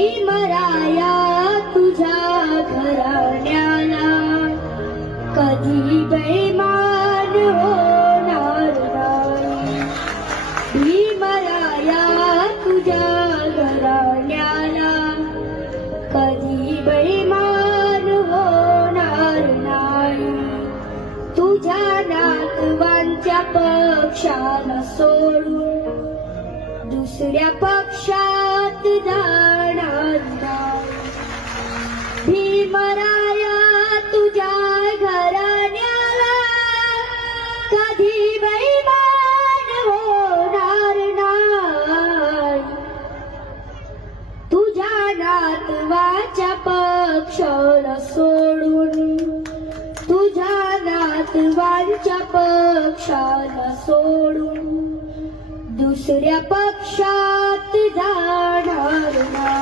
भीमराया तुझ्या घराण्याला कधी बेईमान होणार नाही. भीमराया तुझ्या घराण्याला कधी बेईमान होणार नाही. तुझ्या नातवांच्या पक्षाला सोडून दुसऱ्या पक्षात जाणार नाही. भीमराया तुझ्या घराण्याला कधी बेईमान होणार नाही. तुझ्या नातवाच्या पक्षाला सोडून तुझ्या नातवांच्या पक्षाला सोडून दुसऱ्या पक्षात जाणार नाही.